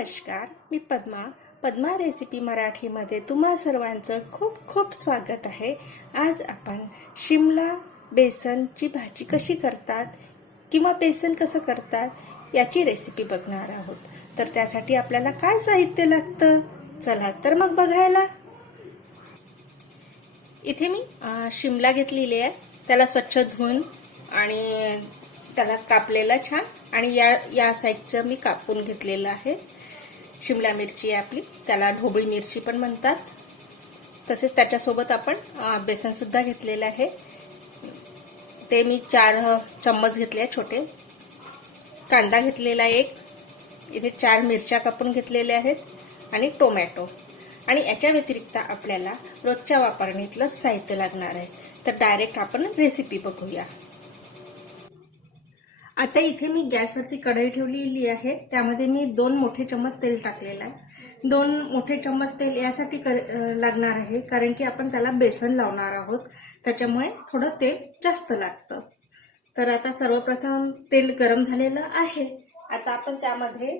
नमस्कार, मी पद्मा रेसिपी मराठीमध्ये तुम्हा सर्वांचं खूप खूप स्वागत आहे। आज आपण शिमला बेसनची भाजी कशी करतात किंवा बेसन कसं करतात याची रेसिपी बघणार आहोत। तर त्यासाठी आपल्याला काय साहित्य लागतं, चला तर मग बघायला। इथे मी शिमला घेतलेली आहे, त्याला स्वच्छ धुवून आणि त्याला कापलेला छान, आणि या साईजचं मी कापून घेतलेलं आहे। शिमला मिरची आहे आपली, त्याला ढोबळी मिरची पण म्हणतात। तसेच त्याच्यासोबत आपण बेसन सुद्धा घेतलेलं आहे, ते मी 4 चम्मच घेतले छोटे। कांदा घेतलेला एक, इथे 4 मिरच्या कापून घेतलेल्या आहेत आणि टोमॅटो। आणि याच्या व्यतिरिक्त आपल्याला रोजच्या वापरणीतलं साहित्य लागणार आहे। तर डायरेक्ट आपण रेसिपी बघूया। आता इथे मी गॅसवरती कढई ठेवलेली आहे, त्यामध्ये मी 2 मोठे चम्मच तेल टाकलेलं आहे। 2 मोठे चम्मच तेल यासाठी लागणार आहे कारण की आपण त्याला बेसन लावणार आहोत, त्याच्यामुळे थोडं तेल जास्त लागतं। तर आता सर्वप्रथम तेल गरम झालेलं आहे। आता आपण त्यामध्ये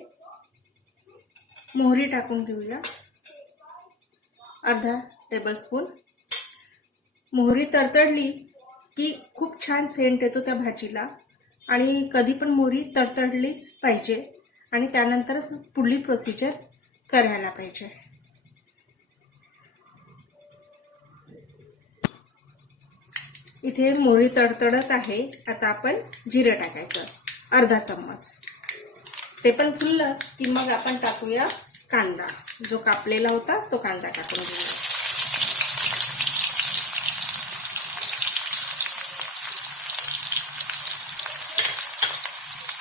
मोहरी टाकून घेऊया, अर्धा टेबलस्पून। मोहरी तडतडली की खूप छान सेंट येतो त्या भाजीला, आणि कधी पण मोहरी तडतडलीच पाहिजे आणि त्यानंतरच पुढली प्रोसिजर करायला पाहिजे। इथे मोहरी तडतडत आहे। आता आपण जिरं टाकायचं, अर्धा चम्मच। ते पण फुललं की मग आपण टाकूया कांदा, जो कापलेला होता तो कांदा टाकून घेऊया।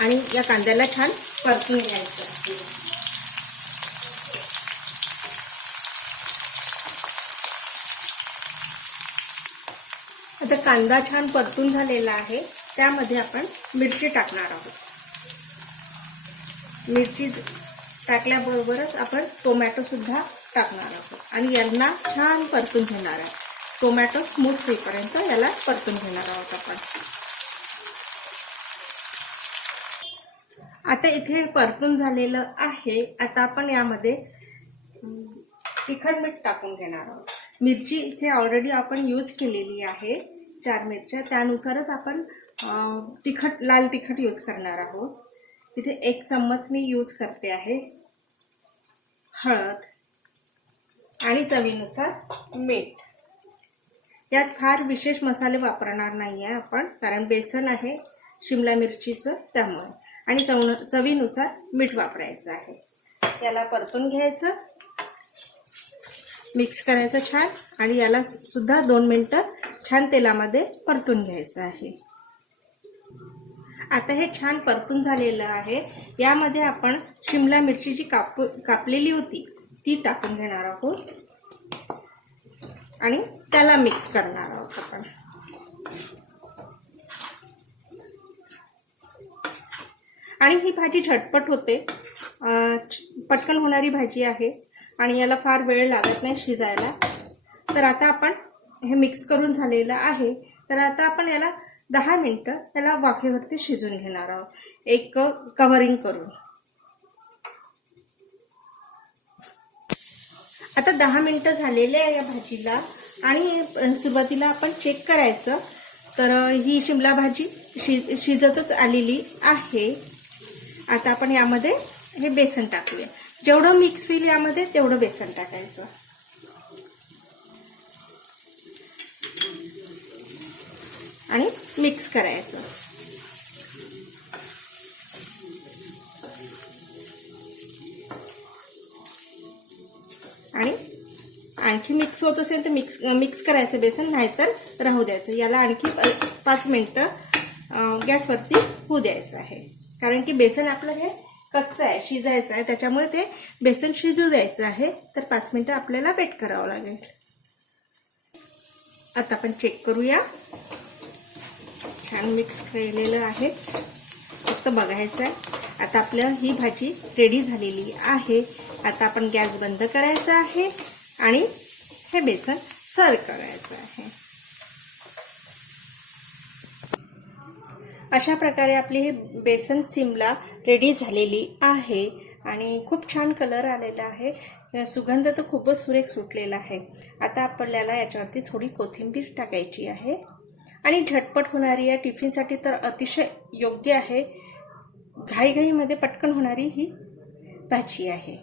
आणि या कांद्याला छान परतून घ्यायचं। आता कांदा छान परतून झालेला आहे, त्यामध्ये आपण मिरची टाकणार आहोत। मिरची टाकल्याबरोबरच आपण टोमॅटो सुद्धा टाकणार आहोत आणि यांना छान परतून घेणार आहे। टोमॅटो स्मूथ होईपर्यंत याला परतून घेणार आहोत आपण। आता इथे परतून झालेलं आहे। आता आपण यामध्ये तिखट मीठ टाकून घेणार आहोत। मिरची इथे ऑलरेडी आपण यूज केलेली आहे, 4 मिरच्या, त्यानुसारच आपण लाल तिखट यूज करणार आहोत। इथे 1 चम्मच मी यूज करते आहे। हळद आणि चवीनुसार मीठ। यात फार विशेष मसाले वापरणार नाहीये आपण, कारण बेसन आहे शिमला मिरचीचं, त्यामुळे। आणि चवीनुसार मीठ वापरायचं आहे। याला परतून घ्यायचं, मिक्स करायचं छान, आणि याला सुद्धा 2 मिनिटं छान तेलामध्ये परतून घ्यायचं आहे। आता हे छान परतून झालेलं आहे। यामध्ये आपण शिमला मिरची जी कापलेली होती ती टाकून घेणार आहोत आणि त्याला मिक्स करणार आहोत आपण। आणि ही भाजी झटपट होते, पटकन होणारी भाजी आहे आणि याला फार वेळ लागत नाही शिजायला। तर आता आपण हे मिक्स करून झालेलं आहे, तर आता आपण याला 10 मिनिटं त्याला वाफेवरती शिजून घेणार आहोत, एक कव्हरिंग करून। आता 10 मिनिटं झालेले आहे या भाजीला, आणि सुरुवातीला आपण चेक करायचं, तर ही शिमला भाजी शिजतच आलेली आहे। आता आपण यामध्ये हे बेसन टाकूया, जेवढं मिक्स होईल यामध्ये तेवढं बेसन टाकायचं। आणि मिक्स करायचं। आणि आणखी मिक्स होत असेल तर मिक्स करायचं बेसन, नाहीतर राहू द्यायचं। याला आणखी 5 मिनिटं गॅसवरती होऊ द्यायचं आहे, कारण की बेसन आपलं हे कच्चं आहे, शिजायचं आहे, त्याच्यामुळे ते बेसन शिजू द्यायचं आहे। तर 5 मिनिटं आपल्याला वेट करावं लागेल। आता आपण चेक करूया, छान मिक्स केलेलं आहेच, फक्त बघायचं आहे। आता आपलं ही भाजी रेडी झालेली आहे। आता आपण गॅस बंद करायचा आहे आणि हे बेसन सर्व करायचं आहे। अशा प्रकारे आपली ही बेसन शिमला रेडी झालेली आहे। आणि खूप छान कलर आलेला आहे. सुगंध तर खूपच सुरेख सुटलेला आहे. आता आपल्याला याच्यावरती थोडी कोथिंबीर टाकायची आहे आणि झटपट होणारी या टिफिनसाठी तर अतिशय योग्य आहे. घाईघाईमध्ये पटकन होणारी ही भाजी आहे.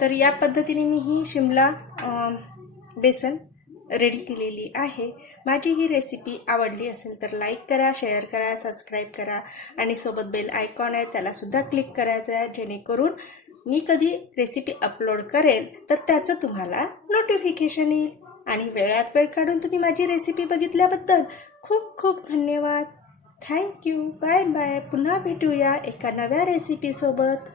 तर या पद्धतीने मी ही शिमला बेसन रेडी केलेली आहे. माझी ही रेसिपी आवडली असेल तर लाईक करा, शेअर करा, सबस्क्राईब करा आणि सोबत बेल आयकॉन आहे त्यालासुद्धा क्लिक करायचं आहे, जेणेकरून मी कधी रेसिपी अपलोड करेल तर त्याचं तुम्हाला नोटिफिकेशन येईल. आणि वेळात वेळ काढून तुम्ही माझी रेसिपी बघितल्याबद्दल खूप खूप धन्यवाद. थँक्यू. Bye bye. पुन्हा भेटूया एका नव्या रेसिपीसोबत.